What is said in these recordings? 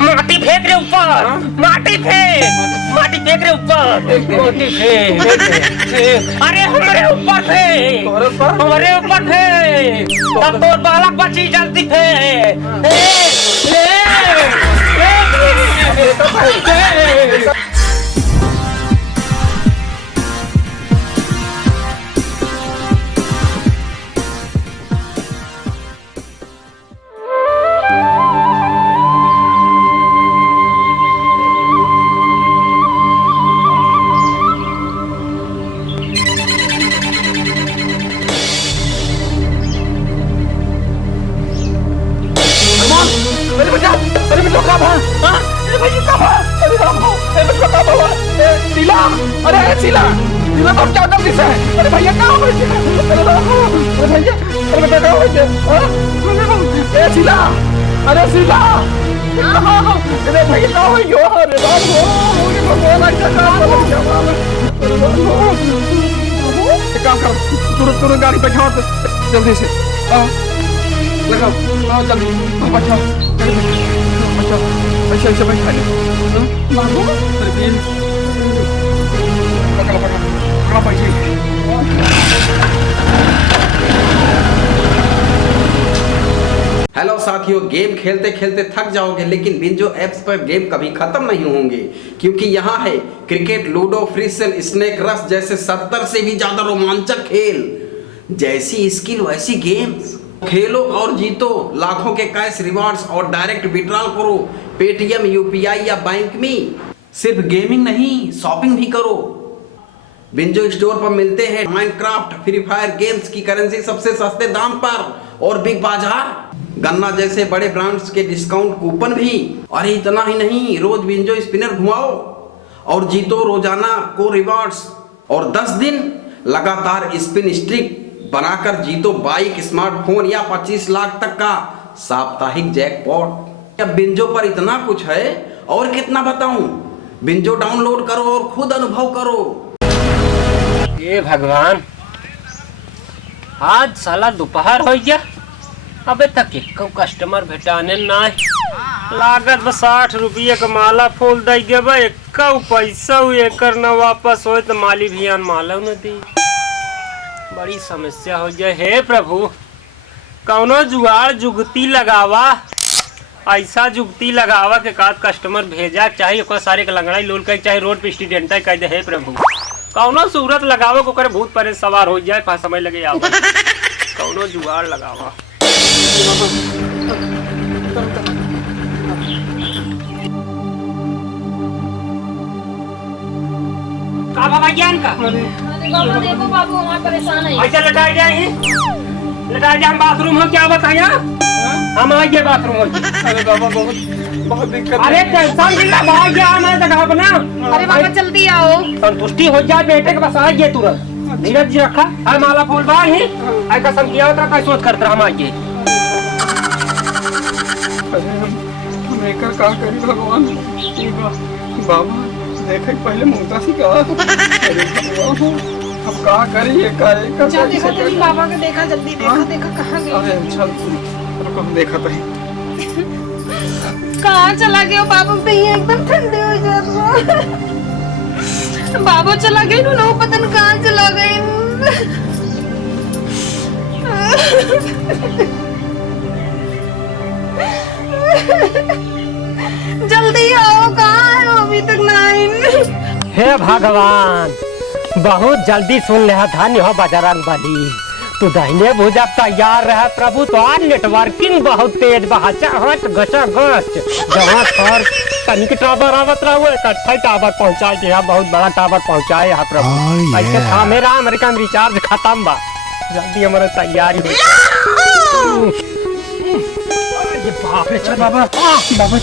माटी फेंक रहे ऊपर, माटी फेंक रहे ऊपर, माटी फेंक। अरे हमारे ऊपर फेंक, हमारे ऊपर फेंक, तब तो बालक बची जल्दी फेंक। अरे भैया क्या हो गया? अरे भैया, अरे बेटा क्या हो गया? अरे शीला, अरे शीला, अरे भैया क्या हो गया? अरे भगवान ऐसा काम हो गया। एक काम कर, तुरंत गाड़ी बैठाओ जल्दी से, लगाओ, आओ जल्दी, बैठाओ, बैठाओ, ऐसे बैठा ले। बाबू, अरे हेलो साथियों, गेम खेलते खेलते थक जाओगे, लेकिन बिंजो ऐप्स पर गेम कभी खत्म नहीं होंगे, क्योंकि यहाँ है cricket, ludo, FreeCell, snake rush जैसे 70 से भी ज्यादा रोमांचक खेल। जैसी स्किल वैसी गेम्स, खेलो और जीतो लाखों के कैश रिवार्ड्स और डायरेक्ट विड्रॉल करो पेटीएम, यूपीआई या बैंक में। सिर्फ गेमिंग नहीं, शॉपिंग भी करो। बिंजो स्टोर पर मिलते हैं माइनक्राफ्ट, फ्री फायर गेम्स की करेंसी सबसे सस्ते दाम पर, और बिग बाजार गन्ना जैसे बड़े ब्रांड्स के डिस्काउंट कूपन भी। अरे इतना ही नहीं, रोज बिंजो स्पिनर घुमाओ और जीतो रोजाना को रिवार्ड्स, और 10 दिन लगातार स्पिन स्ट्रिक बनाकर जीतो बाइक, स्मार्टफोन या 25 लाख तक का साप्ताहिक जैकपॉट। अब बिंजो पर इतना कुछ है, और कितना बताऊं। बिंजो डाउनलोड करो और खुद अनुभव करो। ये भगवान, आज साला दोपहर हो गया, अबे तक एक कस्टमर भेटाने ना। लागत बस 60 रुपये का माला फूल दे गे भाई, एक पैसा एकर न वापस हो तो माली भी मालूम न दी। बड़ी समस्या हो जाए। हे प्रभु, कौनो जुगाड़ जुगती लगावा, ऐसा जुगती लगावा के काद कस्टमर भेजा चाहिए, ओकर सारे के लंगड़ाई लोल कर चाहे रोड पे स्टूडेंट कह दे। हे प्रभु, कौनो सूरत लगावो को करे भूत परे सवार हो जाए, पा समय लगे आवा। कौनो जुगाड़ लगावा। का बाबा ज्ञान का? अरे बाबा देखो, बाबू हमारे परेशान है। ऐसा लटाई जाए, हम बाथरूम हो, क्या बताया? हम आ गए बाथरूम हो। अरे बाबा बहुत दिक्कत। अरे टेंशन नहीं ला, भाग गया मैं तक अपना। अरे बाबा जल्दी आओ, संतुष्टि हो जाए बेटे के, बस आ गए तुरंत। नीरज जी रखा है माला फूल बा ही, आई कसम किया होता का सोच करते हम आ गए। अरे हम एकर का करी भगवान? बाबा देखे पहले मुद्रा सी का। अरे भगवान, अब का करी? ये का चल देखा तेरी बाबा को, देखा जल्दी, देखा कहाँ गए? अरे चल रुको, हम देखा था। कहाँ चला गया बाबू? पे एकदम ठंडे हो जाते। बाबू चला गए ना, पता नहीं कहाँ चला गए। जल्दी आओ, कहाँ है अभी तक नहीं? हे भगवान, बहुत जल्दी सुन ले, धन्य हो बजरंग बली, तू दाहिने भुजा तैयार रहा प्रभु। तो आज नेटवर्किंग बहुत तेज बहाचा हट गचा गच, जहाँ पर तनिक टावर आवत रहा इकट्ठा टावर पहुँचा गया, बहुत बड़ा टावर पहुँचाए है प्रभु। ऐसे था मेरा अमेरिकन रिचार्ज खत्म बा, जल्दी हमारा तैयारी हो। बाप रे, चल बाबा, बाबा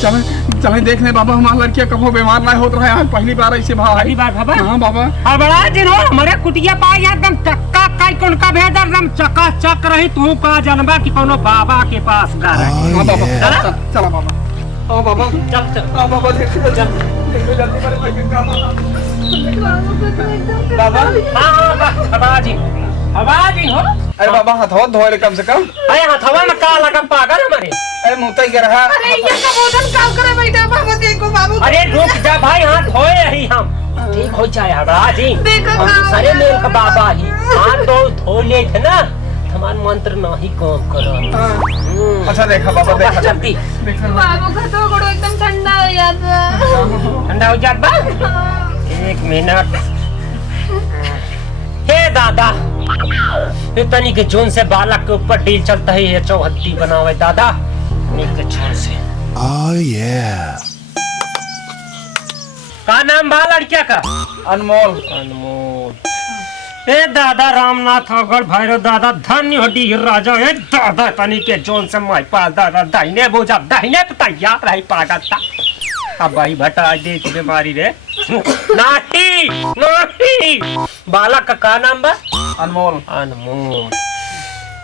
चले देख ले बाबा, हमारा लड़किया कभी बीमार ना होता रहा है। पहली बार ऐसे पहली बार बाबा। हाँ बाबा, हाँ बड़ा दिन हो, हमारे कुटिया पाई एकदम चक्का काई कौन का भेजा, एकदम चक्का चक रही। तू का जानबा कि कोनो बाबा के पास गा रही। हाँ बाबा, चला चला बाबा। हाँ बाबा, चल हाँ बाबा, देख जल्दी बाबा। हाँ बाबाजी, बाबाजी हो। अरे बाबा हथवा धोए कम से कम। अरे हथवा में का लगा पागल हमारे। अरे मुँह ही रहा। अरे ये कबूतर काम करे बैठा बाबू देखो बाबू। अरे रुक जा भाई, हाथ धोए रही हम, ठीक हो जाए हमारा जी। देखो सरे मेल का बाबा ही हाथ धो ले थे ना, हमारा मंत्र नहीं काम करो। अच्छा देखा बाबा, देखा जल्दी बाबू का तो गोड़ो एकदम ठंडा हो जाता। ठंडा हो जात बा। एक मिनट। हे दादा, इतनी के जोन से बालक के ऊपर डील चलता है, ये चौहत्ती बनावे दादा के जोन से। का नाम बा लड़किया का? अनमोल। अनमोल। ए दादा रामनाथ अगर भैरव दादा धन्य हड्डी राजा। ए दादा तनी के जोन से माई पाल दादा दाहिने बोझा दाहिने तैयार रही पागल था। अब भाई भटा दे की बीमारी रे। नाही नाही बालक का नाम बा? अनमोल। अनमोल।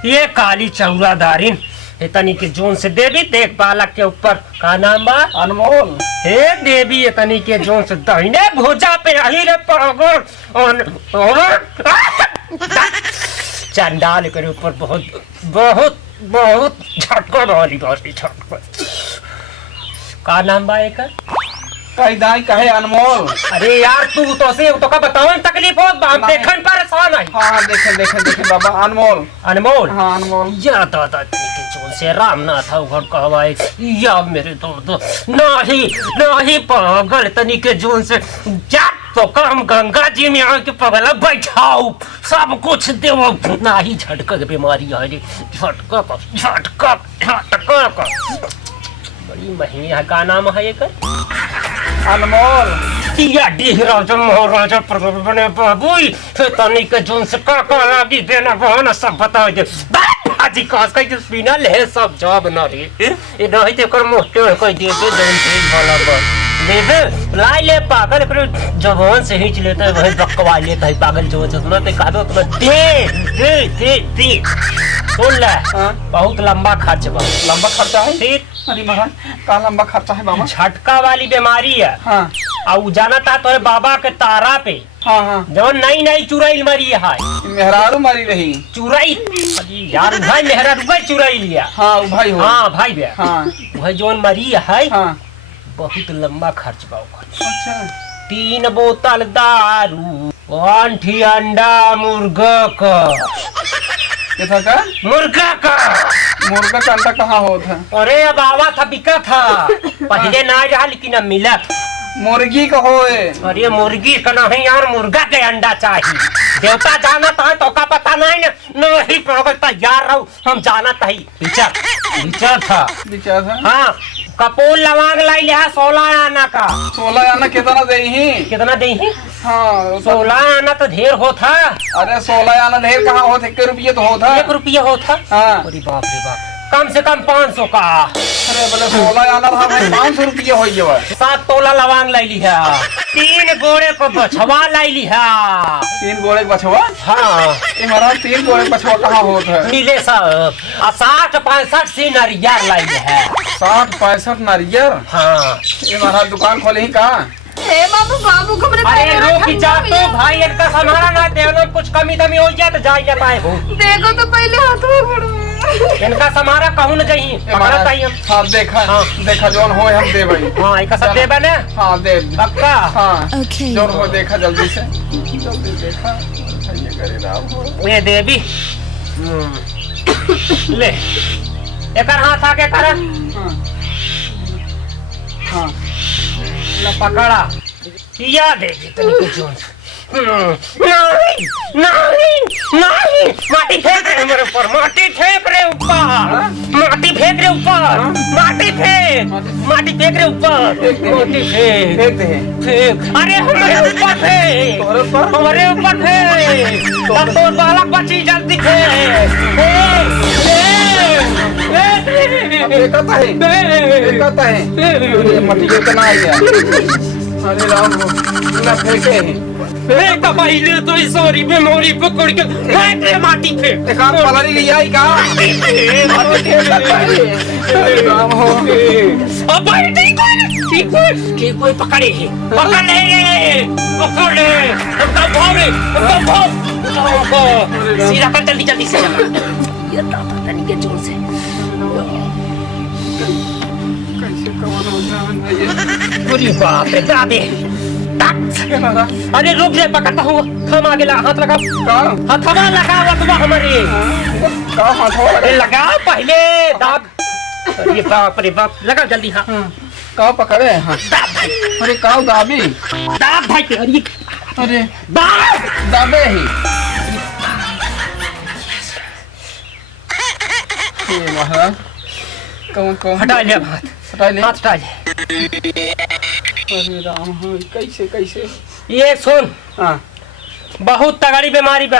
ये काली चौरादारिन इतनी के जोन से देवी देख बालक के ऊपर का नाम बा? अनमोल। हे देवी इतनी के जोन से दाहिने भुजा पे आई रे पागल। चंडाल के ऊपर बहुत बहुत बहुत झटका वाली बात झटका। का नाम बा एक? कही दाई कहे अनमोल। अरे यार तू तो से तो का बताओ तकलीफ हो, हम देखन परेशान है। हाँ देखे बाबा, अनमोल। अनमोल। हाँ अनमोल। या दादा इतनी के जोन से रामनाथ उघड़ कहवाए या मेरे दर्द नहीं नहीं पागल तनी के जोन से जा तो काम गंगा जी में आके पगला बैठाओ सब कुछ देवो नाही झटका के बीमारी है रे। झटका बड़ी महंगी है। का नाम है एक? अनमोल। या डीह राजा महाराजा प्रताप बने बाबू तनी के जोन से का लागी देना बहन सब बता दे। हाजी कास का जो बिना ले सब जवाब ना रे ये नहीं ते कर मोटे कोई दे दे जोन तेज वाला बा दे दे लाई ले पागल पर जवान से हिच लेता है वही बकवा लेता है पागल जो सुना ते कह दो तुम दे सुन ले। बहुत लंबा खर्च बा। लंबा खर्चा है? फिर अरे महाराज का लंबा खर्चा है बाबा? झटका वाली बीमारी है। हाँ। और जाना था तो बाबा के तारा पे हाँ जो नई चुराई मरी है मेहरारू मरी रही चुराई। अरे यार भाई मेहरा चुराई लिया। हाँ भाई हो। हाँ भाई भैया। हाँ वह जो मरी है हाँ। बहुत लंबा खर्च बा। अच्छा। 3 बोतल दारू, 1 अंडा मुर्गा का। कैसा का? मुर्गा का। मुर्गा का अंडा कहाँ होता है? अरे अब आवा था बिका था पहले ना रहा लेकिन अब मिला। मुर्गी का होए। अरे मुर्गी का नहीं यार, मुर्गा के अंडा चाहिए। देवता जाना था तो का पता नहीं नहीं पागल तैयार रहो हम जाना था ही विचार था। विचार था। हाँ कपूर लवांग लाई लिया 16 आना का। 16 आना कितना दे ही? कितना दे ही? हाँ 16 आना तो ढेर होता। अरे 16 आना ढेर कहाँ होता? 1 रुपये तो होता। 1 रुपया होता। हाँ। अरे बाप रे बाप, कम से कम 500 का। अरे बोले 16 आना था भाई 500 रुपये हो गया। 7 तोला लवांग लाई लिया, 3 गोड़े को बछवा लाई लिया। 3 गोड़े बछवा? हाँ ये महाराज 3 गोड़े बछवा कहाँ होता है? मिले सब 60-65 सी नरियर लाई है। 60-65 नारियल? हाँ ये महाराज दुकान खोले ही कहाँ? हे बाबू को मेरे अरे रोक जा तो भाई इनका समारा ना देना, कुछ कमी दमी हो जाए तो जा ही पाए हो। देखो तो पहले हाथ में पड़ो। इनका समारा कहूँ न जाइए हमारा चाहिए। हाँ देखा। हाँ। देखा जोन हो हम दे भाई। हाँ एक सब दे बने। हाँ दे पक्का। हाँ Okay. जोन हो देखा जल्दी से जल्दी देखा। ये करे राम हो। ये देवी ले एक हाथ आके कर। हाँ हाँ न पकड़ा या देवी तनिक जोन। नहीं नहीं नहीं माटी फेंक रहे मेरे ऊपर, माटी फेंक रहे ऊपर, माटी फेंक रहे ऊपर, माटी फेंक रहे ऊपर, माटी फेंक देख दे। फेंक। अरे हमारे ऊपर फेंक, हमारे ऊपर फेंक। अब तो बालक बची जल्दी फेंक देखता है मट्टी के तना आ गया। अरे राम हो ना फेंके हैं। फेंक पहले तो सॉरी मेमोरी पकड़ के फेंक रे माटी फेंक। देखा वाला नहीं लिया ही कहाँ? अरे राम हो। अब भाई ठीक कोई पकड़े है, पकड़ ले हमका भाव सीधा कर जल्दी से ये दादा तनी के जोर से कौन हो जान भैया अरे बाप रे दादी क्या महाराज अरे रुक जा पकड़ता हूँ थम आगे लगा हाथ लगा का हथवा लगा वतवा हमारे का हाथ हो अरे लगा पहले दाग अरे बाप रे बाप लगा जल्दी हाँ का पकड़े हाँ दाब भाई अरे का दाबी दाब भाई के अरे अरे दाब दाबे ही ये महाराज कौन कौन हटा ले हाथ हटा ले हाथ हटा ले अरे राम हाँ कैसे कैसे ये सुन हाँ बहुत तगड़ी बीमारी बा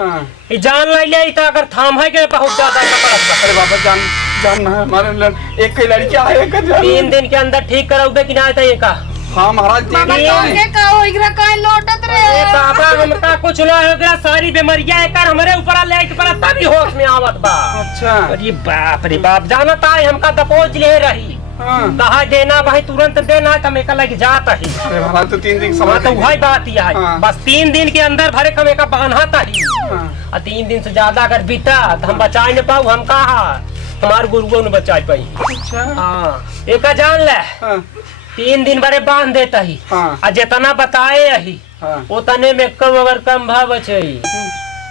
हाँ ये जान ले तो अगर थाम है के बहुत ज्यादा खतरा अरे बाबा जान जान ना हमारे एक ही लड़कियां है कर जान 3 दिन के अंदर ठीक कराओगे कि ना आता ये का हाँ महाराज बाबा ठीक कौन के का हो इकरा काहे लौटत ए रहे बाबा हमका कुछ ना हो गया सारी बीमारियां एकर हमरे ऊपर लेट पर तभी होश में आवत बा अच्छा अरे बाप रे बाप जानता है हमका दपोज ले रही हाँ कहा देना भाई तुरंत देना है तमें का लग जाता ही अरे महाराज तो 3 दिन हाँ समय तो वही बात ही है हाँ। बस 3 दिन के अंदर भरे कमे का बांधता ही हाँ और 3 दिन से ज्यादा अगर बीता तो हम बचा नहीं पाऊ हम कहा हमारे गुरुओं ने बचा पाई अच्छा हाँ एक जान ले हाँ 3 दिन भरे बांध देता ही हाँ और जितना बताए यही हाँ उतने में कम अगर कम भाव बचे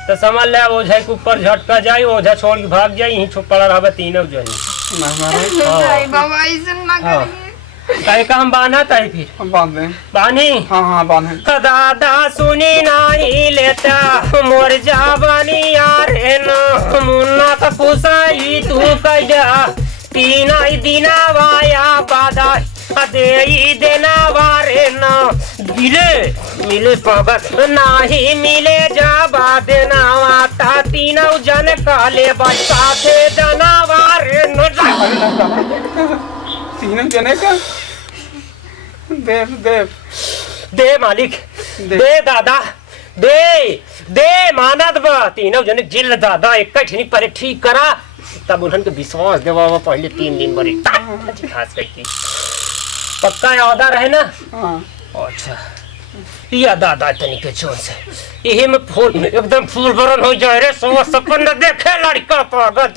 तो समझ ले ओझा के ऊपर झटका जाई ओझा छोड़ के भाग जाई यहीं छुप पड़ा रहा तीनों जनी नहीं महाराज नहीं बाबा ऐसे ना हाँ। करिए कहे का हम बांधा था फिर हम बांध दें बानी हाँ हाँ बांधे दादा सुनी नहीं लेता मोर जाबानी यार न मुन्ना का पुसाई तू कैला तीन दिना वाया बादा दे देना वारे न मिले मिले पगत नहीं मिले जाबा देना वाता तीनों जन काले बच्चा थे देना वारे न तीनों जने का देव देव दे मालिक दे दादा दे दे मानद बा तीनों जने जिल दादा एक ठनी पर ठीक करा तब उन्हन के विश्वास देवा पहले 3 दिन बड़ी खास करके पक्का याद रहे ना हाँ अच्छा या दादा तनी के छोर से यही में फूल एकदम फूल भरन हो जाए रे सो सपन देखे लड़का पागल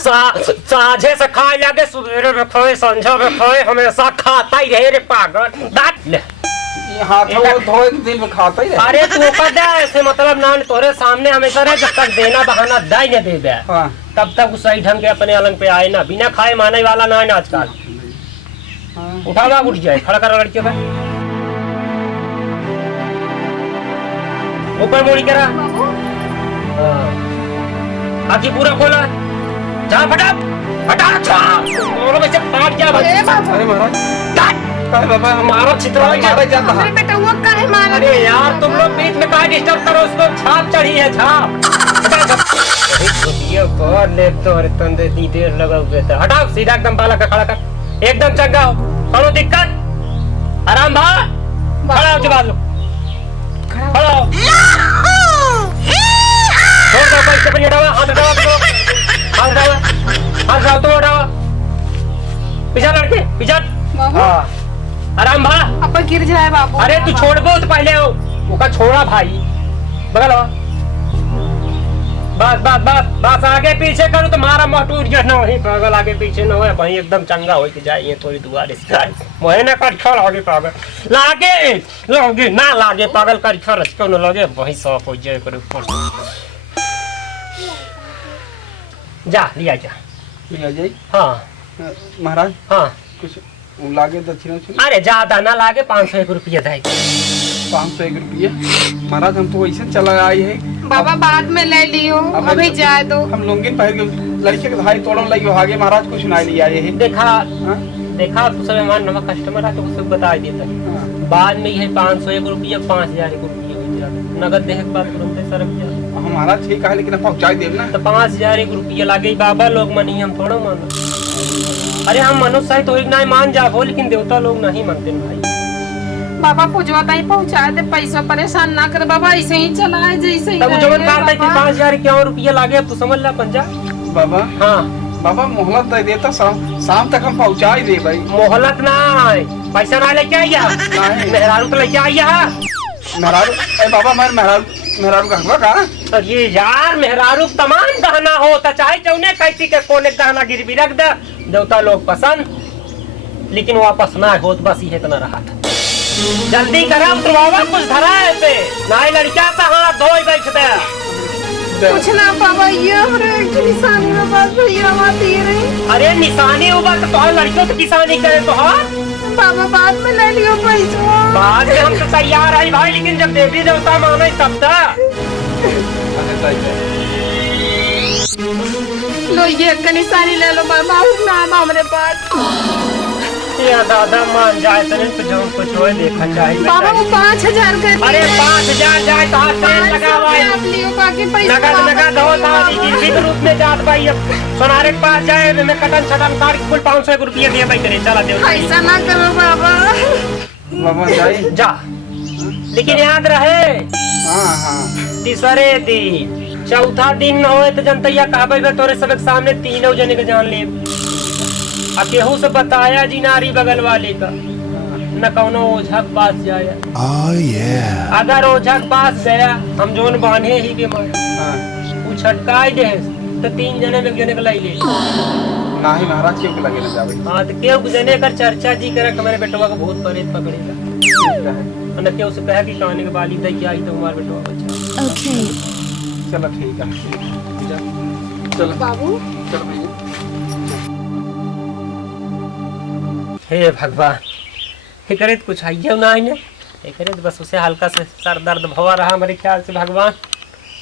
साझे से खाए लगे सवेरे में खाए संझा में खाए हमेशा खाता ही रहे रे पागल दांत ले ये हाथ वो धोए दिन में खाता ही रहे अरे तू कर दे ऐसे मतलब ना तोरे सामने हमेशा रहे जब तक देना बहाना दाई न दे दे हाँ तब तक उस सही ढंग के अपने अलंग पे आए ना बिना खाए माने वाला ना है ना आजकल हाँ उठा बा उठ जाए खड़ा कर लड़के पे ऊपर मुड़ी करा बाबू आखी पूरा खोला जा फटाक हटा दोनों में से फाट जा बस अरे बाबू अरे महाराज अरे बाबा हमारा चित्र हमारा जाता अरे है बेटा वो काहे मारा अरे यार तुम लोग बीच में काहे डिस्टर्ब करो उसको छाप चढ़ी है छाप ये बहुत ले तो अरे तंदे दी देर लगा हुए था हटाओ सीधा एकदम बाला का खड़ा कर एकदम चंगा हो करो दिक्कत आराम भा खड़ा हो जवाब लो खड़ा हो छोड़ दो पैसे पर हटाओ हाथ हटाओ तो हाथ हटाओ हाथ हटाओ तो हटाओ पीछा लड़के पीछा बाबू हाँ आराम भा अब गिर जाए बाबू अरे तू छोड़ बो तो पहले हो उसका छोड़ा भाई बगल हो बस बस बस बस आगे पीछे करो तो मारा मोह टूट गया ना वहीं पागल आगे पीछे ना हो वहीं एकदम चंगा हो के जाइए थोड़ी दुआ रिश्तेदार मोहे ना कर छोड़ आगे पागल लागे लागे ना लागे पागल कर छोड़ क्यों ना लगे वहीं साफ हो जाए करे ऊपर जा लिया जा लिया जाए हाँ महाराज हाँ कुछ लागे दक्षिणा अरे ज्यादा ना लागे 501 रुपया देगा 501 रुपये महाराज हम तो वैसे चला आए हैं बाबा बाद में ले लियो अभी जाए दो हम लुंगी पहन के लड़के के भाई तोड़न लगी आगे महाराज कुछ ना लिए आए हैं देखा हाँ? देखा तो सब हमारे नवा कस्टमर आके उसको बता देता है हाँ। बाद में यह 501 रुपया 5001 रुपया हो जाता नगद देने के बाद तुरंत सर हमारा ठीक है लेकिन पहुंचाई देव ना तो 5001 रुपया लागे बाबा लोग मनी हम थोड़ा मानो अरे हम मनुष्य है तो एक ना मान जाओ लेकिन देवता लोग नहीं मानते भाई बाबा पूजवा ताई पहुंचा दे पैसा परेशान ना कर बाबा ऐसे ही चला है जैसे ही तब जो रहे बात है कि बाबा। 5000 रुपया लागे तू समझ ला पंजा बाबा हाँ बाबा मोहलत दे देता शाम तक हम पहुंचा ही दे भाई मोहलत ना है पैसा ना लेके आइया नहीं। मेहरारू तो लेके आइया मेहरारू ए बाबा मैं मेहरारू का हकवा का ये यार मेहरारू तमाम गहना हो तो चाहे चौने कैसी के कोने गहना गिरवी रख दे देवता लोग पसंद लेकिन वापस ना होत, बस ये इतना रहा था। जल्दी करा उतरवावा, कुछ धरा है पे ना लड़का का हाथ धोई बैठते। कुछ ना पापा, ये हमरे एक निशानी में बस भैया आती रही। अरे निशानी होगा तो तुम्हारे लड़कियों से किसानी करे तो हाँ पापा बाद में ले लियो पैसा। बाद में हम तो तैयार है भाई, लेकिन जब देवी देवता माने तब तक। लो ये एक निशानी ले लो पापा, नाम हमारे पास। या दादा मान जाए तो नहीं, तुझे कुछ हो देखा चाहिए पापा वो 5000 का। अरे 5000 जाए तो हाथ से लगा हुआ है। आप लियो बाकी पैसा नगद दो दादी गिरवी के रूप में जात भाई। अब सोनारे के पास जाए मैं कटन छटन काट के कुल 500 रुपया दे भाई करे। चला दे ऐसा ना करो बाबा। बाबा जाए जा, लेकिन याद रहे हाँ हाँ तीसरे दिन चौथा दिन न होए तो जनतैया कहबे तोरे सब के सामने तीनों जने के जान ले। अब केहू से बताया जी नारी बगल वाले का न कौनो ओझा के पास जाया। अगर ओझा के पास गया हम जोन बांधे ही के मारे वो छटकाई दे तो 3 जने में जने के लाई ले। नहीं महाराज क्यों के लगे ना जावे। हाँ तो केहू जने कर चर्चा जी करे कि मेरे बेटवा को बहुत परेत पकड़ेगा। न केहू से कहे कि काने के बाली दे आई तो हमारे बेटवा बच्चा। चलो ठीक है, चलो बाबू चलो भैया। हे भगवान, हे करे तो कुछ आइए ना आईने, हे करे तो बस उसे हल्का से सर दर्द भवा रहा हमारे ख्याल से। भगवान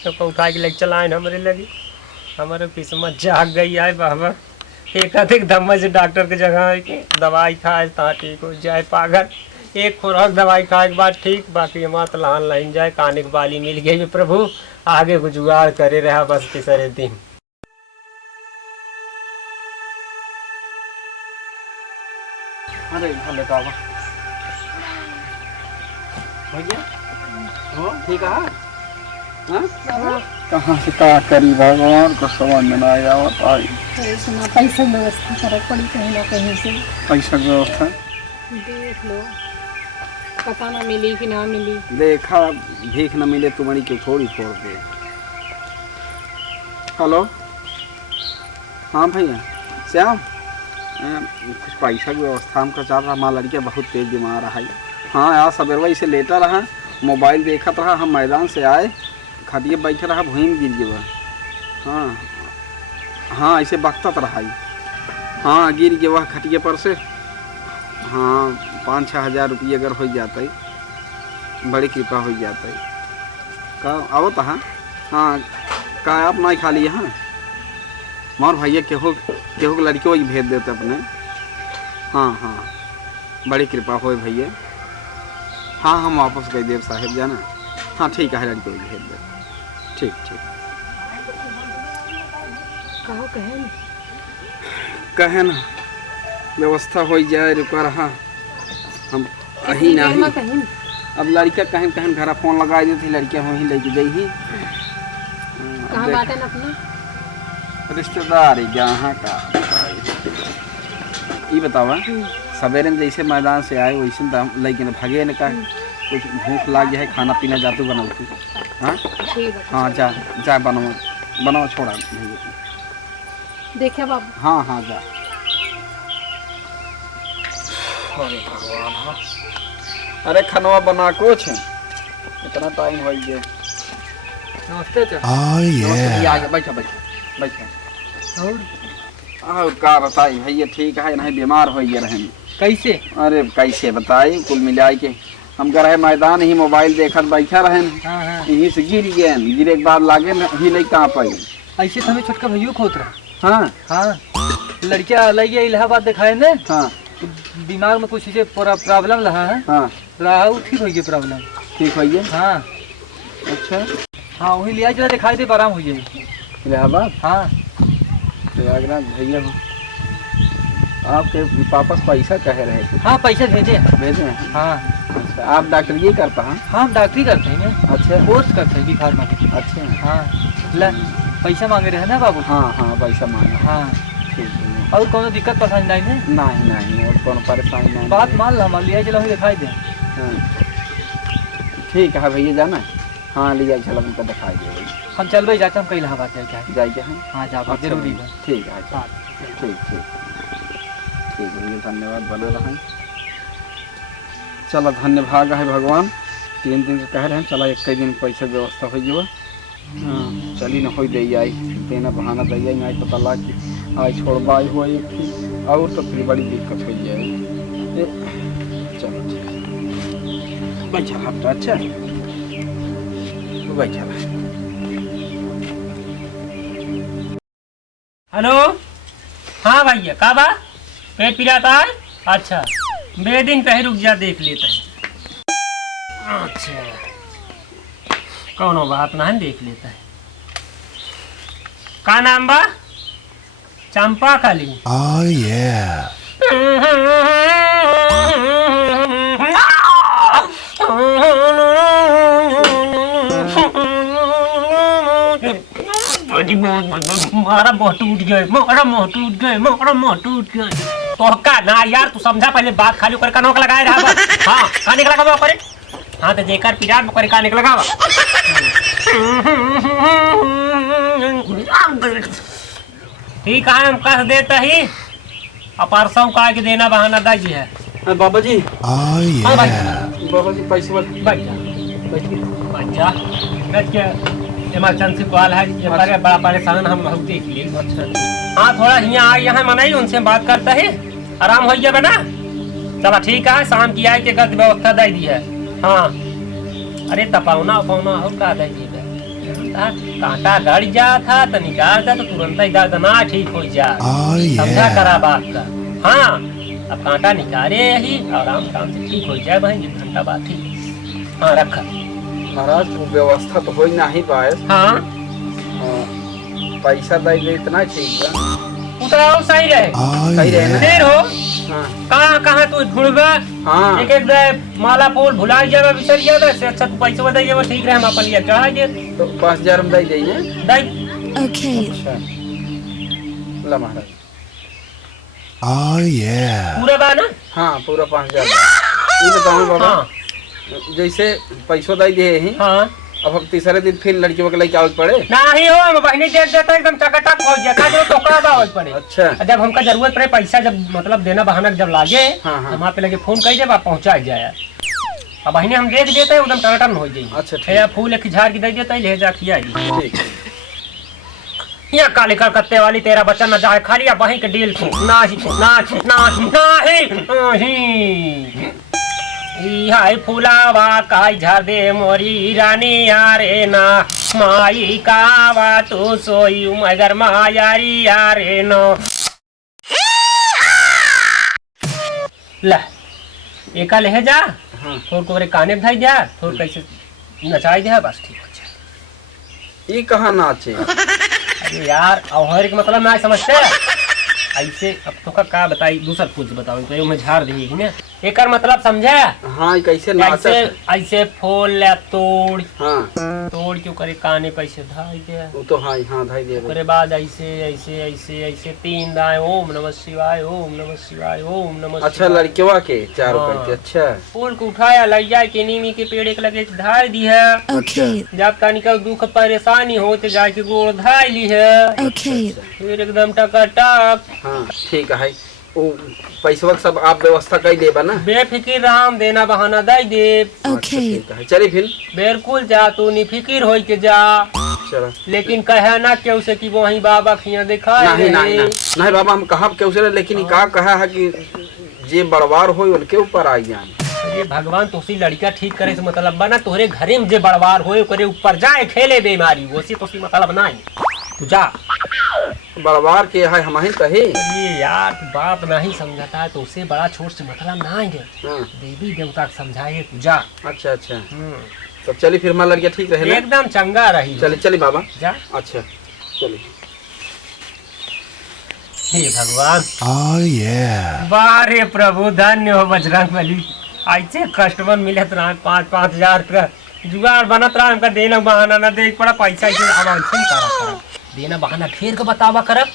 तो उठा के लेके चलाए हमारे लगी, हमारे किस्मत जाग गई है बाबा। एक अधिक धम्म से डॉक्टर की जगह है कि दवाई खाए ता ठीक हो जाए। पागल एक खुराक दवाई खाए के बाद ठीक, बाकी मात लहान लाइन जाए। काने की बाली मिल गई प्रभु, आगे को जुगाड़ करे रहा बस तीसरे दिन। अरे भले बाबा भैया हो ठीक है। हाँ कहाँ से का करी भगवान को समझ में ना आया। सुना पैसा व्यवस्था करे पड़ी कहीं ना कहीं से। पैसा की व्यवस्था देख लो, पता ना मिली कि ना मिली। देखा भीख न मिले तुम्हारी क्यों थोड़ी छोड़ दे। हेलो हाँ भैया श्याम, कुछ पैसा की व्यवस्था हमका चल रहा। हमारा लड़का बहुत तेज बीमार है। हाँ यार सवेरवा इसे लेटा रहा, मोबाइल देखत रहा। हम मैदान से आए, खटिए बैठे रहा, भूमि में गिर गया। हाँ हाँ ऐसे बकता रहा। हाँ गिर गया खटिए पर से। हाँ 5-6 हज़ार रुपये अगर हो जाता है बड़ी कृपा हो जाता है। का आओ तो हाँ हाँ का आप नहीं खा लिए। हाँ मोर भैया केहू के लड़कियों ही भेज देते अपने। हाँ हाँ बड़ी कृपा हो भैया। हाँ हम वापस गए देव साहेब जाना। हाँ ठीक है लड़कियों ही भेज दे। ठीक ठीक कहे ना व्यवस्था हो जाए। रुका रहा हम कहीं नहीं। अब लड़का कहीं कहीं घर फोन लगा दी थी, लड़कियाँ वहीं लेके गई ही। कहाँ बात है अपना रिश्तेदार जहाँ का ये बतावा। सवेरे में जैसे मैदान से आए वैसे तो लेकिन भागे न का कुछ भूख लाग जाए, खाना पीना जातू बनाओ तू। हाँ हाँ जा जा बनाओ छोड़ा भैया। देखिए बाबू। हाँ हाँ जा। अरे भगवान हाँ। अरे खनवा बना कुछ इतना टाइम हो गया। नमस्ते आगे बैठा बैठा बैठा। और का बताई भैया ठीक है नहीं बीमार हो गए रहे। कैसे? अरे कैसे बताई कुल मिला के हम गए मैदान ही मोबाइल देखत बैठा रहे। यहीं से गिर गए, गिरे के बाद लागे ही नहीं कहाँ पाई। ऐसे तो हमें छोटका भैया खोत रहा। हाँ हाँ लड़किया लग गया इलाहाबाद दिखाए ने। हाँ दिमाग में कुछ इसे प्रॉब्लम रहा है। हाँ रहा ठीक हो गई प्रॉब्लम। ठीक हो गया। हाँ अच्छा हाँ वही लिया चला दिखाई दे आराम हो जाएगी इलाहाबाद। हाँ प्रयागराज भैया आपके पापा पैसा कह रहे थे। हाँ पैसा भेजे भेजे। हाँ अच्छा आप डॉक्टर ये करता है? हाँ हम डॉक्टरी करते हैं। अच्छा कोर्स करते हैं बिहार में। अच्छा हाँ ला पैसा मांगे रहे ना बाबू। हाँ हाँ पैसा मांगे। हाँ ठीक है। और कोनो दिक्कत परेशानी नहीं है? नहीं नहीं और कोनो परेशानी नहीं। बात मान लो हम लिया चलो दिखाई दे। हाँ ठीक है भैया जाना। हाँ लिया चलो उनको दिखाई दे। हम चल भाई जाते हम कहीं इलाहाबाद जाए जाइए। हाँ जा अच्छा जरूरी है। ठीक है ठीक ठीक। ठीक भैया धन्यवाद बना रहा हूँ। चलो धन्य भाग है भगवान, 3 दिन के कह रहे हैं, चला 1 दिन पैसा व्यवस्था हो जाए। हाँ चली न हो दे आई देना बहाना दे आई आज पता लग कि आज छोड़वा आई हो एक थी और तो फिर बड़ी दिक्कत हो जाए। चलो ठीक बैठा हफ्ता अच्छा बैठा। हेलो, हाँ भैया का बा पेट पिराता है? अच्छा बेदिन कहीं रुक जा देख लेता है। अच्छा कौनो बात ना है देख लेता है। का नाम बा? चंपा काली। Oh yeah. मारा मुँह टूट गए, मारा मुँह टूट गए, मारा मुँह टूट गए। तो का ना यार तू समझा पहले बात खाली कर कानों का लगाए रहा बा। हाँ का निकला का करे? हाँ तो जेकर पिरात में करे का निकला का? ठीक है हम कह देता ही अपरसों का के देना बहाना दाजी है। बाबा जी Oh हाँ भाई yeah. बाबा जी पैसे बैठ जा बैठ जा बैठ के इमरजेंसी कॉल है ये बड़े बड़ा परेशान हम बहुत देख लिए। अच्छा हाँ थोड़ा यहाँ आए यहाँ मनाई उनसे बात करता है आराम हो गया बना। चला ठीक है शाम की आए के गत व्यवस्था दे दी है। हाँ अरे तपावना उपावना हो का दे दी कांटा गड़ जा था तो निकाल जा तो तुरंत ही दर्द ना ठीक हो जा। Oh समझा yeah. करा बात का। हाँ अब कांटा निकाले ही आराम काम से ठीक हो जाए भाई 1 घंटा बाद ठीक। हाँ रखा महाराज वो व्यवस्था तो हो ही नहीं पाए। हाँ पैसा दे दे इतना ठीक है। उतराओ सही रहे Oh सही रहे ना? yeah. देर हो हाँ कहाँ कहाँ तू ढूंढबा। हाँ एक माला फूल भुला जाए बिसर जाए से अच्छा तू पैसे बताइए वो ठीक रहे हम अपन लिए चढ़ा दे तो 5000 में दे जाइए। दाई Okay. अच्छा ला महाराज। Oh yeah. पूरा बा ना। हाँ पूरा 5000। ये बताओ बाबा हाँ जैसे पैसों दे दिए ही हाँ अब हम तीसरे दिन फिर लड़कियों के लिए क्या पड़े। नहीं हो हम बहनी दे देता एकदम चकाचक हो जाता जो टोकरा दा हो पड़े। अच्छा जब हमका जरूरत पड़े पैसा जब मतलब देना बहाना जब लागे हाँ, हाँ। हम वहाँ पे लगे फोन कर जब आप पहुँचा जाए अब बहनी हम देख देते हैं एकदम टनाटन हो जाए। अच्छा, ठीक। या फूल एक झाड़ की दे देता है ले जा किया ठीक यहाँ काले कलकत्ते वाली तेरा बच्चा न जाए खाली अब वहीं के डील नाही नाही नाही नाही हाय फुलावा काय झाड़ दे मोरी रानी यारे ना माई कावा तू सोई मगर मायारी यारे नो ला एका ले जा हाँ थोड़ को काने बधाई जा थोड़ कैसे नचाई दे बस ठीक हो जाए। ये कहाँ नाचे। अरे यार अवहर के मतलब ना समझते ऐसे अब तो का बताई दूसरा कुछ बताओ तो मैं झाड़ दी ना एक मतलब समझे। हाँ ये कैसे नाचे। ऐसे ऐसे फूल ले तोड़ हाँ तोड़ क्यों करे काने पैसे धाई दे वो तो हाँ हाँ धाई दे। उसके बाद ऐसे ऐसे ऐसे ऐसे 3 दाएं ओम नमः शिवाय ओम नमः शिवाय ओम नमः अच्छा शिवाय। लड़कियों के 4 रुपए हाँ। के। अच्छा फूल को उठाया लग जाए कि नीमी के पेड़ एक लगे धाई दी है। Okay. जब तनिक दुख परेशानी हो तो जाए के गोड़ धाई ली है Okay. फिर एकदम टकाटक हाँ ठीक है वो पैसा सब आप व्यवस्था कर देबा ना। बेफिक्र राम देना बहाना दे दे। अच्छा, Okay. ठीक है चलिए फिर बिल्कुल जा तू निफिकिर हो के जा चलो। लेकिन कहे ना क्यों से कि वही बाबा खिया दिखा नहीं नहीं नहीं बाबा हम कहा क्यों से लेकिन का कहा है कि जे बड़वार हो उनके ऊपर आई जान। अरे भगवान तुसी लड़का ठीक करे से मतलब बना तोहरे घरे में जे बड़वार होए करे ऊपर जाए खेले बीमारी वैसे तुसी मतलब नहीं तू जा। बड़वार के है हम ही कहे। ये यार तू बात नहीं समझाता है तो उसे बड़ा छोट से मतलब नहीं है हाँ देवी देवता को समझाए तू जा। अच्छा अच्छा तो चलिए फिर हमारा लड़कियाँ ठीक रहे ना। एकदम चंगा रही चलिए चलिए बाबा जा। अच्छा चलिए। हे भगवान Oh yeah. बारे प्रभु धन्य हो बजरंग बली ऐसे कस्टमर मिले तो 5-5 हजार रुपया जुगाड़ बनत रहा हमका देना बहाना ना दे पड़ा पैसा ऐसे अब ऐसे करा देना बहाना फिर को बतावा करब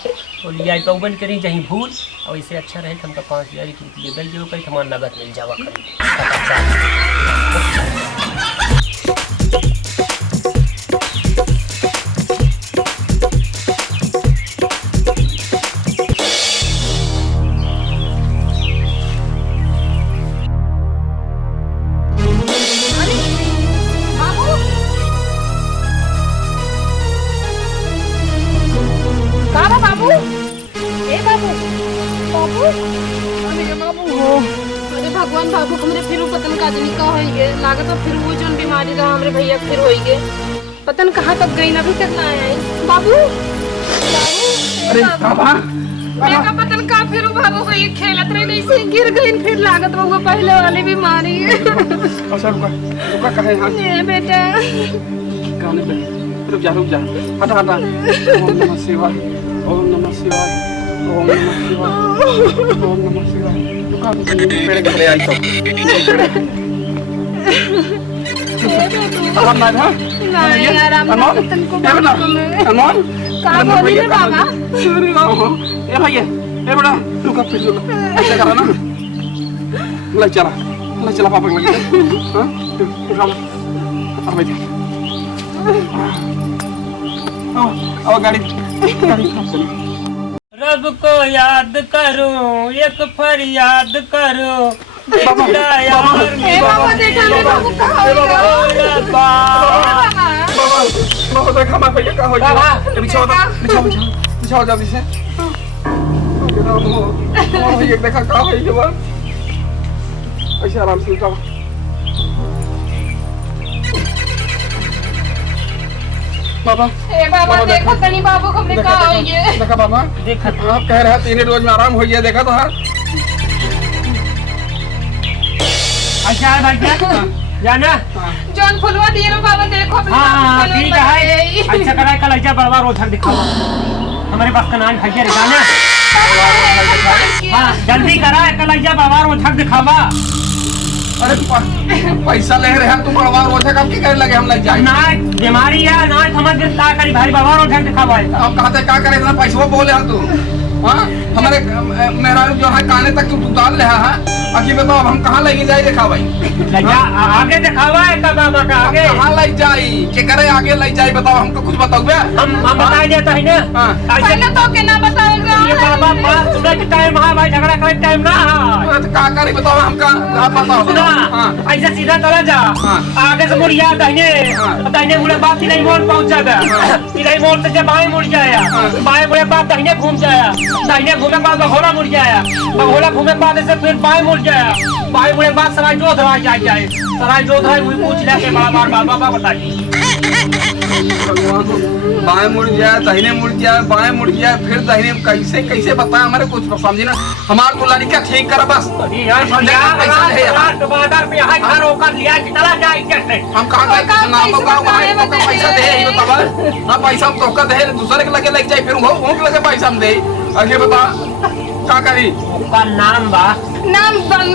तो लिया तो बन करी जहीं भूल और इससे अच्छा रहे हमका 5000 रुपये दे दियो कहीं हमार नगद मिल जावा करे। भगवान बाबू हमरे फिर पतन का आदमी का होइगे लागत है फिर वो जोन बीमारी रहा हमरे भैया फिर होइगे पतन कहाँ तक गई ना अभी तक ना आया है बाबू अरे बाबा देखा पतन का फिर बाबू को ये खेलत रहे ऐसे गिर गई फिर लागत वो पहले वाली बीमारी है अच्छा रुका कहे हां ये बेटा गाने पे रुक जा हटा ओम नमः शिवाय ओम नमः शिवाय ओम नमः शिवाय ओम नमः शिवाय रुका पेड़ के ले आई तो अब ना था नहीं आराम ना पतन को अमन का बोली रे बाबा ए भैया ए बड़ा रुका फिर ऐसा करा ना ले चला पापा के लगे हां उठा अब बैठ आओ गाड़ी रब को याद करो एक फरियाद करो बिगड़ा यार ए बाबा देखा रे बाबू कहाँ होइगे बाबा देखा मैं भैया का हो गया बिछाओ जल्दी से भैया देखा का हो गया ऐसे आराम से उठाओ बाबा ए बाबा देखो तनी बाबू हमरे का होइगे देखा बाबा देखा आप कह रहे हैं 3 रोज में आराम हो गया देखा तो हाँ अच्छा भैया जाना जोन फुलवा दिए रो बाबा देखो अपने हाँ ठीक है अच्छा करा कल ऐसा बड़वा रोज दिखावा हमारे पास का नाम भैया जाना हाँ जल्दी करा कल ऐसा बड़वा रोज दिखावा अरे पैसा ले रहे हैं तुम बड़वा रोज कब की करे लगे हम लग जाए ना बीमारी है ना समझ के का करी भाई बड़वा रोज दिखावा हम कहते क्या करे इतना पैसा बोले हम तू हाँ हमारे मेरा जो है काने तक तू डाल रहा है अभी बताओ हम कहाँ लेके जाए देखा भाई आगे दिखावा है कब का आगे कहाँ ले जाए के करे आगे ले जाए बताओ हमको कुछ बताओ बे हम बता देते हैं ना पहले तो के ना बताओगे ये बाबा बात सुनने के टाइम है भाई झगड़ा करे टाइम ना है तो क्या करे बताओ हमका आप बताओ सुना ऐसे सीधा चला जा आगे से मुड़िया दाहिने मुड़े बात तिलाई मोड़ पहुंच जाएगा तिलाई मोड़ से जब बाएं मुड़ जाया बाएं मुड़े बाद दाहिने घूम जाया दाहिने घूमे बाद बघोला मुड़ जाया बघोला घूमे बाद से फिर बाएं मुड़ जाया बाएं मुड़े बाद सराय जोधरा जाए सराय जोधरा वही पूछ ले के बार बाबा बताइए बाएं मुड़ जाए दाहिने मुड़ जाए बाएं मुड़ जाए फिर दाहिने कैसे बताए हमारे कुछ समझी ना हमारे को लड़का ठीक करा बस हम कहाँ पैसा दे बतावा पैसा हम तोका दे दूसरे के लगे लग जाए फिर वो लगे पैसा हम दे आगे बता क्या करी का नाम बा नाम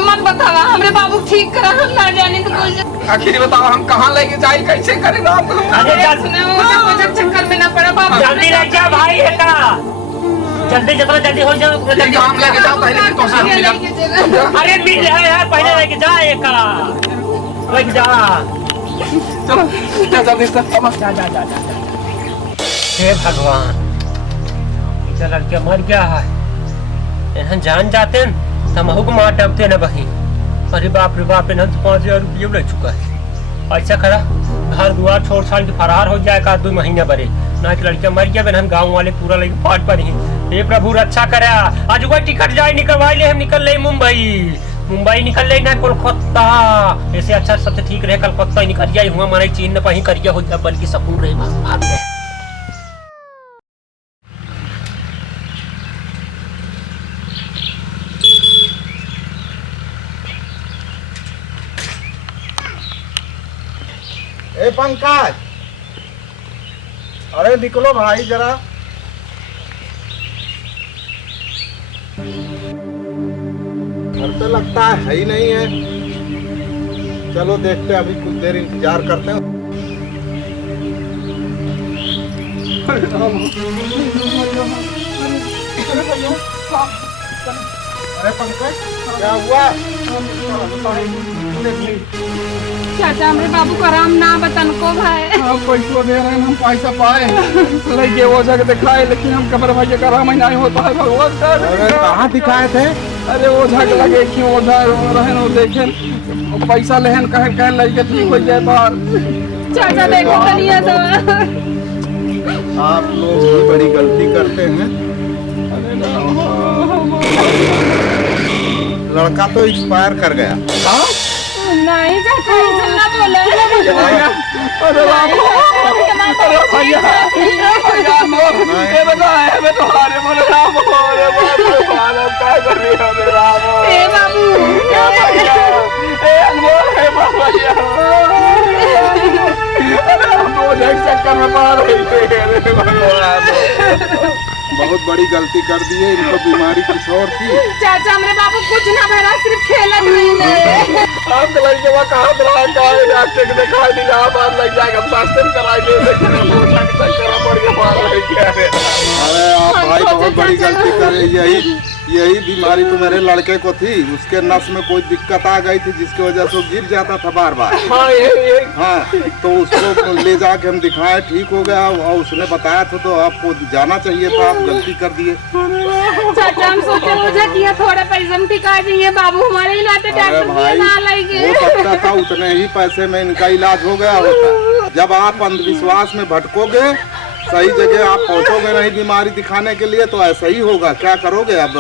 मत बतावा हमरे बाबू ठीक करा हम ना जाने तो कुछ आखिर बताओ हम कहाँ लेके जाए कैसे करे ना मुझे चक्कर में ना पड़ा बाबू जल्दी ले जा भाई का जल्दी जितना जल्दी हो जाओ हम लेके जाओ पहले तो हम मिला अरे मिल है यार पहले लेके जा एक लेके जा चलो जल्दी से जा हे भगवान इधर लड़के मर गया है यहाँ जान जाते न तमहु को मार डबते न बही अरे बाप रे बाप इन्हें 5,000 रुपये ले चुका है ऐसा करा घर दुआर छोड़ छाड़ के फरार हो जाए 1-2 महीना बरे ना कि लड़के मर गया बहन गाँव वाले पूरा लेके फाट पर ही हे प्रभु रक्षा करा आज वह टिकट जाए निकलवा ले हम निकल ले मुंबई निकल ले ना कोलकाता ऐसे अच्छा सबसे ठीक रहे कलकत्ता निकल जाए हुआ हमारे चीन न कहीं करिया हो जाए बल्कि सकून रहे बस भाग गए ए पंकज अरे निकलो भाई जरा घर पे लगता है ही नहीं है चलो देखते हैं अभी कुछ देर इंतजार करते हैं अरे पंकज क्या हुआ चाचा हमरे बाबू का राम ना बतन को भाई हम पैसा दे रहे हैं हम पैसा पाए लगे वो जगह दिखाए लेकिन हम कमर भाई का राम नहीं होता है भगवान अरे कहाँ दिखाए थे अरे वो झग लगे क्यों उधर रहन वो देखें पैसा लेहन कहे लगे ठीक हो जाए बाहर चाचा देखो कनिया तो आप लोग भी बड़ी गलती करते हैं लड़का तो एक्सपायर कर गया। हाँ नहीं चाचा ऐसा ना बोले। अरे राम, अरे भैया, ये बता अरे बोले राम, अरे बाबू क्या कर रही है रे राम? ए बाबू ए अनमोल है भैया, अरे हम रोज एक चक्कर में पड़ रही थे। बहुत बड़ी गलती कर दी है, इनको बीमारी कुछ और थी। चाचा हमरे बाबू कुछ ना भरा, सिर्फ खेलत रही। आप तो लड़के वहाँ कहाँ रहा है, डॉक्टर के दिखाई दिया, आप लग जाएगा, प्लास्टर कराई ले, लेकिन वो चक्कर पड़ गया मार रही क्या है। अरे आप भाई बहुत बड़ी गलती करे, यही बीमारी तो मेरे लड़के को थी, उसके नस में कोई दिक्कत आ गई थी जिसकी वजह से वो गिर जाता था बार बार। हाँ ये हाँ, तो उसको ले जाके हम दिखाए, ठीक हो गया, और उसने बताया था तो आपको जाना चाहिए था, आप गलती कर दिए। चाचा हम सोचे मुझे किया थोड़े पैसे में टिका दिए, बाबू हमारे इलाके अरे डॉक्टर भाई, ना लगे। हो सकता था उतने ही पैसे में इनका इलाज हो गया होता। जब आप अंधविश्वास में भटकोगे, सही जगह आप पहुंचोगे नहीं बीमारी दिखाने के लिए, तो ऐसा ही होगा। क्या करोगे अब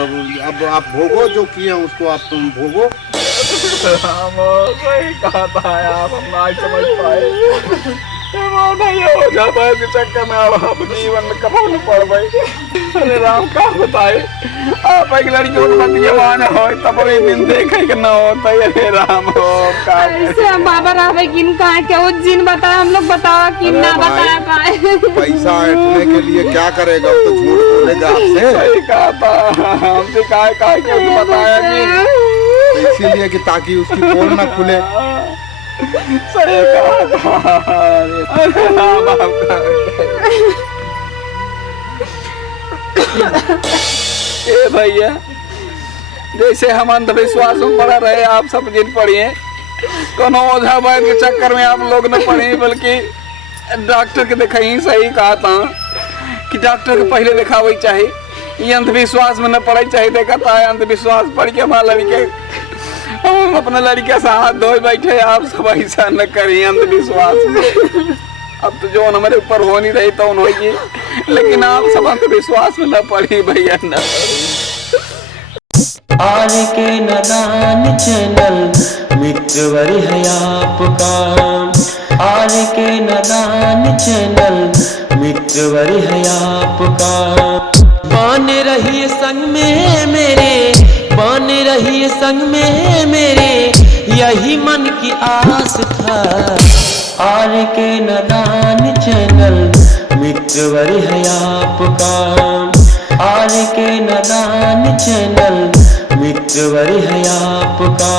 आप भोगो जो किए उसको, आप तुम भोगो। हम सही कहा था आप, हम ना समझ पाए, वो नहीं हो जाता है चक्कर में, अब आप जीवन में कब न पड़ गए। अरे राम का बताए, आप एक लड़की को बतिया मान हो तब एक दिन देखे कि ना होता है। अरे राम हो का ऐसे बाबा रावे किन का है, क्या वो जिन बताया, हम लोग बतावा कि अरे ना भाई, बता पाए। पैसा ऐंठने के लिए क्या करेगा, वो तो झूठ बोलेगा आपसे। सही कहा था, हमसे कहा क्यों बताया कि इसीलिए कि ताकि उसकी पोल ना खुले। सही कहा था। अरे राम आपका ए भैया, जैसे हम अंधविश्वास में पड़ा रहे, आप सब जिन पड़िए, कोनो ओझा वैद्य के चक्कर में आप लोग न पड़े, बल्कि डॉक्टर के दिखाई। सही कहा था कि डॉक्टर के पहले दिखावे चाहिए, ये अंधविश्वास में न पड़े चाहिए। देखा था अंधविश्वास पड़ के हमारा लड़के, हम अपने लड़के से हाथ धोए बैठे, आप सब ऐसा न करिए अंधविश्वास में। अब तो जो हमारे ऊपर हो नहीं रही तो होगी, लेकिन आप सब अंधविश्वास में न पड़ी भैया, न आर के नादान चैनल मित्रवर है आपका, आर के नादान चैनल मित्रवर है आपका। बन रही संग में मेरे, बन रही संग में मेरे, यही मन की आस था। आर के नादान चैनल मित्रवर है आपका, आर के नादान चैनल मित्रवर है आपका।